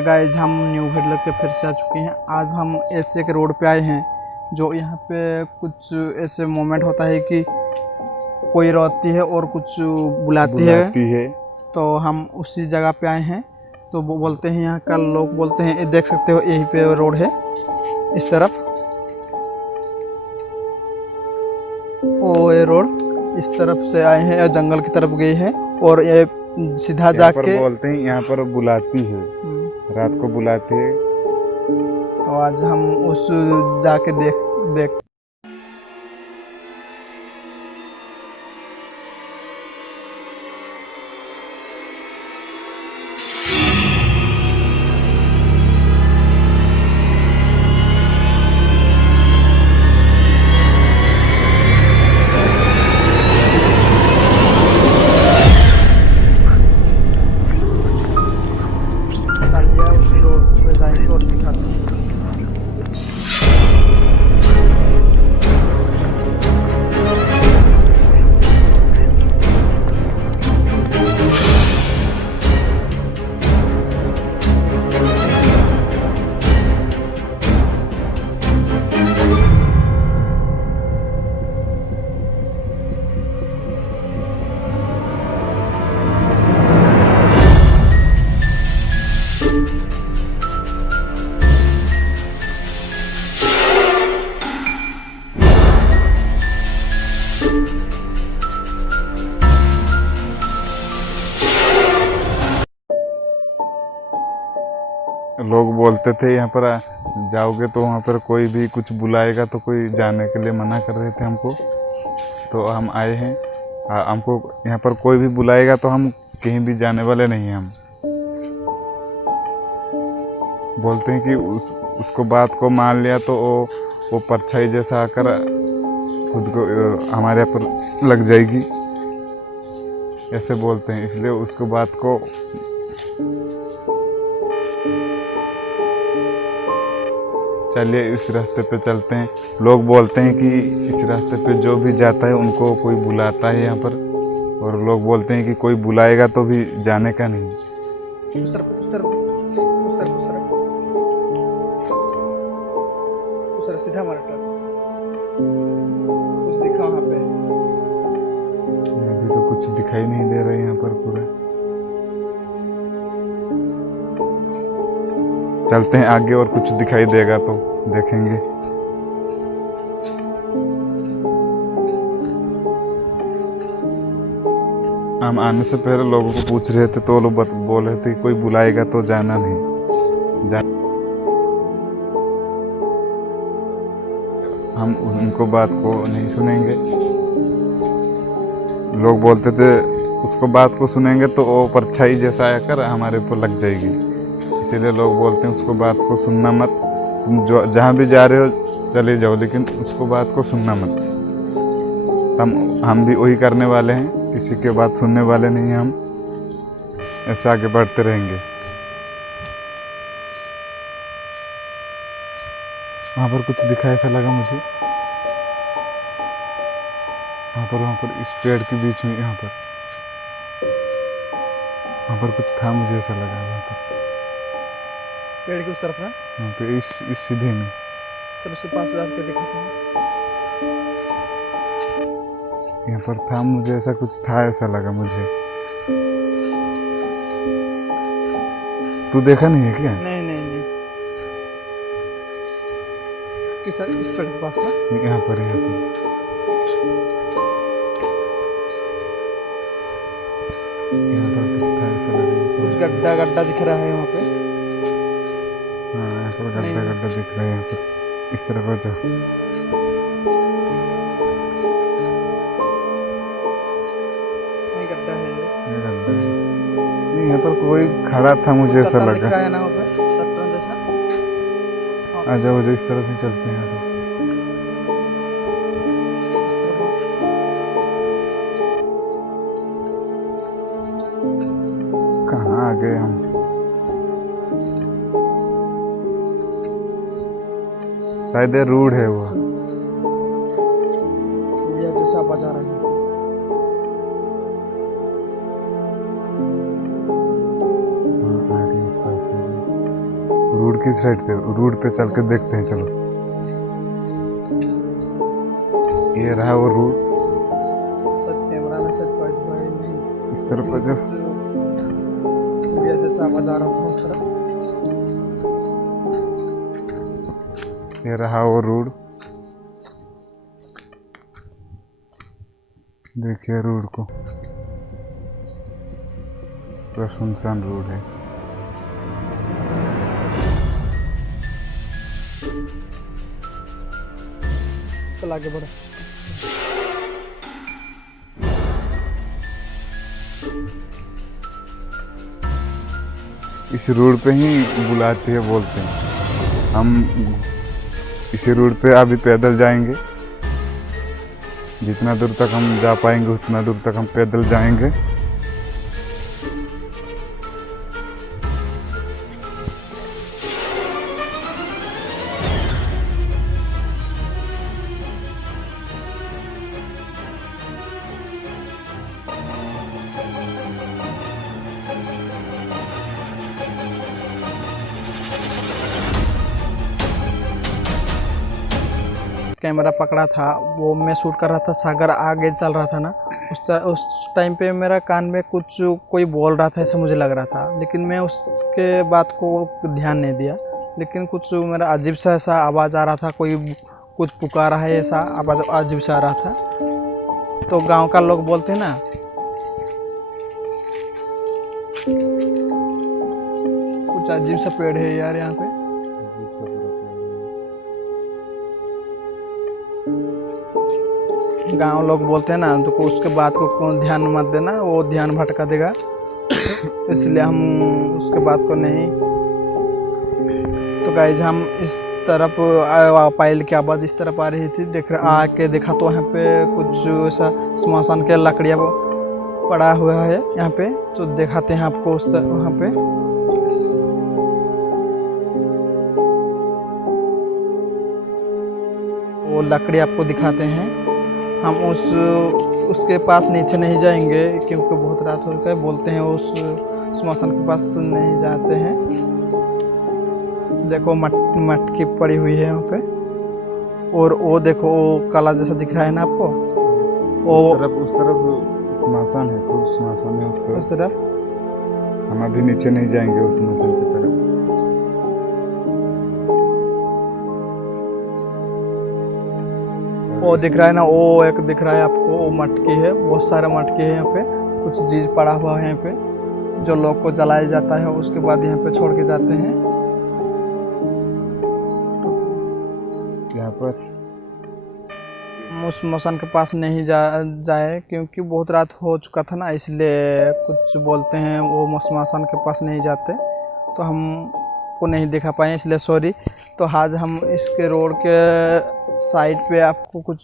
Hello guys, हम new video के फिर से आ चुके हैं। आज हम ऐसे एक रोड पे आए हैं जो यहाँ पे कुछ ऐसे मोमेंट होता है कि कोई रोती है और कुछ बुलाती है। तो हम उसी जगह पे आए हैं। तो वो बोलते हैं, यहाँ का लोग बोलते हैं, ये देख सकते हो यहीं पे रोड है इस तरफ। और ये रोड इस तरफ से आए हैं या जंगल की तरफ गए हैं और ये सीधा जाके बोलते हैं यहाँ पर बुलाती है, रात को बुलाती है। तो आज हम उस जाके देख उस रोड पे जाएंगे और दिखाते हैं। लोग बोलते थे यहाँ पर जाओगे तो वहाँ पर कोई भी कुछ बुलाएगा तो कोई जाने के लिए मना कर रहे थे हमको। तो हम आए हैं, हमको यहाँ पर कोई भी बुलाएगा तो हम कहीं भी जाने वाले नहीं हैं। हम बोलते हैं कि उसको बात को मान लिया तो वो परछाई जैसा आकर खुद को हमारे पर लग जाएगी, ऐसे बोलते हैं। इसलिए उसको बात को चलिए इस रास्ते पे चलते हैं। लोग बोलते हैं कि इस रास्ते पे जो भी जाता है उनको कोई बुलाता है यहाँ पर, और लोग बोलते हैं कि कोई बुलाएगा तो भी जाने का नहीं। सीधा मारा कुछ दिखा वहाँ पे। अभी तो कुछ दिखाई नहीं दे रहा है यहाँ पर पूरा। चलते हैं आगे, और कुछ दिखाई देगा तो देखेंगे। हम आने से पहले लोगों को पूछ रहे थे तो वो लोग बोल रहे थे कि कोई बुलाएगा तो जाना नहीं। हम उनको बात को नहीं सुनेंगे। लोग बोलते थे उसको बात को सुनेंगे तो वो परछाई जैसा आकर हमारे ऊपर लग जाएगी। इसीलिए लोग बोलते हैं उसको बात को सुनना मत। तुम जो जहाँ भी जा रहे हो चले जाओ, लेकिन उसको बात को सुनना मत। हम भी वही करने वाले हैं, किसी की बात सुनने वाले नहीं हैं। हम ऐसे आगे बढ़ते रहेंगे। वहाँ पर कुछ दिखा ऐसा लगा मुझे, वहाँ पर इस पेड़ के बीच में, वहाँ पर कुछ था, मुझे ऐसा लगा। वहाँ पर पेड़ की उस तरफ है, वहाँ पे इस सीधे में। चलो उसके पास जाके दिखाते हैं। यहाँ पर था, मुझे ऐसा कुछ था, ऐसा लगा मुझे। तू देखा नहीं है क्या? नहीं नहीं नहीं। किस तरह? इस पेड़ के पास ना? यहाँ पर कुछ था, ऐसा लगा। कुछ गड्ढा दिख रहा है वहाँ पे। हाँ, यहाँ पर गड्ढा दिख रहा है। यहाँ पर इस तरफ आ जाओ। नहीं, गड्ढा है। ये गड्ढा है। नहीं, यहाँ पर कोई खड़ा था, मुझे ऐसा लगा। दिख रहा है ना वहाँ पे, चट्टान जैसा। आ जाओ, इस तरफ से चलते हैं। कहाँ आ गए हम? शायद ये रोड है वो। जैसा बजा रहा है। हाँ, आ गए। की साइड पे रोड पे चल के देखते हैं, चलो। ये रहा वो रोड। कैमरा में सेट नहीं, इस तरफ का जो जैसा आवाज आ रहा था उस तरफ। ये रहा वो रोड, देखिए रोड को, पूरा सुनसान रोड है। चल आगे बढ़ो। इस रोड पे ही बुलाते हैं, बोलते हैं। हम इसी रोड पे अभी पैदल जाएंगे, जितना दूर तक हम जा पाएंगे उतना दूर तक हम पैदल जाएंगे। कैमरा पकड़ा था, वो मैं शूट कर रहा था, सागर आगे चल रहा था ना, उस टाइम पे मेरा कान में कुछ कोई बोल रहा था ऐसा मुझे लग रहा था, लेकिन मैं उसके बात को ध्यान नहीं दिया। लेकिन कुछ मेरा अजीब सा ऐसा आवाज़ आ रहा था, कोई कुछ पुकारा है ऐसा आवाज़ अजीब सा आ रहा था। तो गांव का लोग बोलते हैं ना, कुछ अजीब सा पेड़ है यार यहाँ पे। गांव लोग बोलते हैं ना, तो उसके बात को कौन ध्यान मत देना, वो ध्यान भटका देगा। इसलिए हम उसके बात को नहीं। तो गाइस हम इस तरफ पायल की आवाज़ इस तरफ आ रही थी, आके देखा तो यहाँ पे कुछ ऐसा स्मशान के लकड़ियाँ पड़ा हुआ है यहाँ पे। तो दिखाते हैं आपको उस वहाँ पे। वो लकड़ी आपको दिखाते हैं। हम उसके पास नीचे नहीं जाएंगे क्योंकि बहुत रात हो गई, बोलते हैं उस स्मशान के पास नहीं जाते हैं। देखो मटकी पड़ी हुई है यहाँ पे, और वो देखो वो काला जैसा दिख रहा है ना आपको, वो उस तरफ स्मशान है, खूब स्मशान है उस तरफ। हम अभी नीचे नहीं जाएंगे उस स्मशान की तरफ। वो दिख रहा है ना, वो एक दिख रहा है आपको, वो मटकी है, बहुत सारा मटकी है यहाँ पे। कुछ चीज़ पड़ा हुआ है यहाँ पे, जो लोग को जलाया जाता है, उसके बाद यहाँ पे छोड़ के जाते हैं। यहाँ पर उस मसान के पास नहीं जाए क्योंकि बहुत रात हो चुका था ना, इसलिए कुछ बोलते हैं वो मसान के पास नहीं जाते, तो हम को नहीं दिखा पाए, इसलिए सॉरी। तो आज हम इसके रोड के साइड पे आपको कुछ